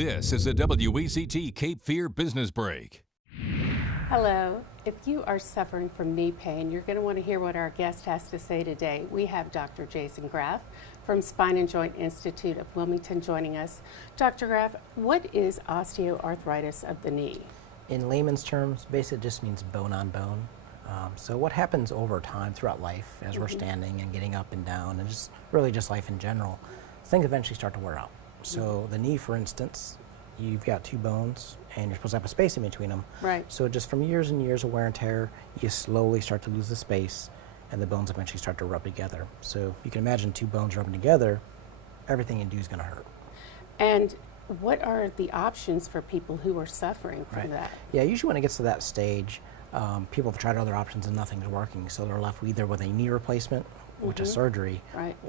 This is a WECT Cape Fear Business Break. Hello. If you are suffering from knee pain, you're going to want to hear what our guest has to say today. We have Dr. Jason Graff from Spine and Joint Institute of Wilmington joining us. Dr. Graff, what is osteoarthritis of the knee? In layman's terms, basically it just means bone on bone. So what happens over time throughout life as we're standing and getting up and down and just really just life in general, things eventually start to wear out. So the knee, for instance, you've got two bones and you're supposed to have a space in between them. Right. So just from years and years of wear and tear, you slowly start to lose the space and the bones eventually start to rub together. So you can imagine two bones rubbing together, everything you do is going to hurt. And what are the options for people who are suffering from that? Yeah, usually when it gets to that stage, people have tried other options and nothing's working. So they're left either with a knee replacement, which is surgery,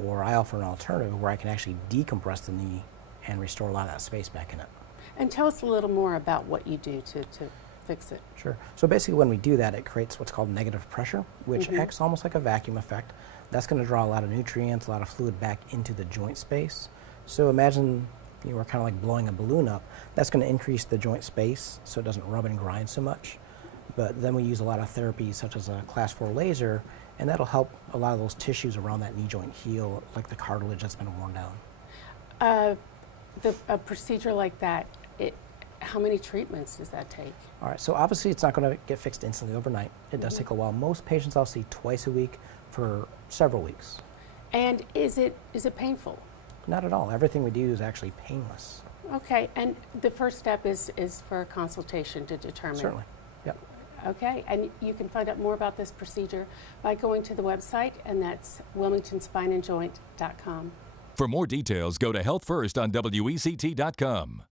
or I offer an alternative where I can actually decompress the knee and restore a lot of that space back in it. And tell us a little more about what you do to fix it. Sure. So basically when we do that, it creates what's called negative pressure, which acts almost like a vacuum effect. That's going to draw a lot of nutrients, a lot of fluid back into the joint space. So imagine you were kind of like blowing a balloon up. That's going to increase the joint space so it doesn't rub and grind so much. But then we use a lot of therapies such as a class 4 laser, and that'll help a lot of those tissues around that knee joint heal, like the cartilage that's been worn down. A procedure like that, how many treatments does that take? All right, so obviously it's not going to get fixed instantly overnight. It does take a while. Most patients I'll see twice a week for several weeks. And is it painful? Not at all. Everything we do is actually painless. Okay, and the first step is for a consultation to determine. Certainly, yep. Okay, and you can find out more about this procedure by going to the website, and that's wilmingtonspineandjoint.com. For more details, go to healthfirst on WECT.com.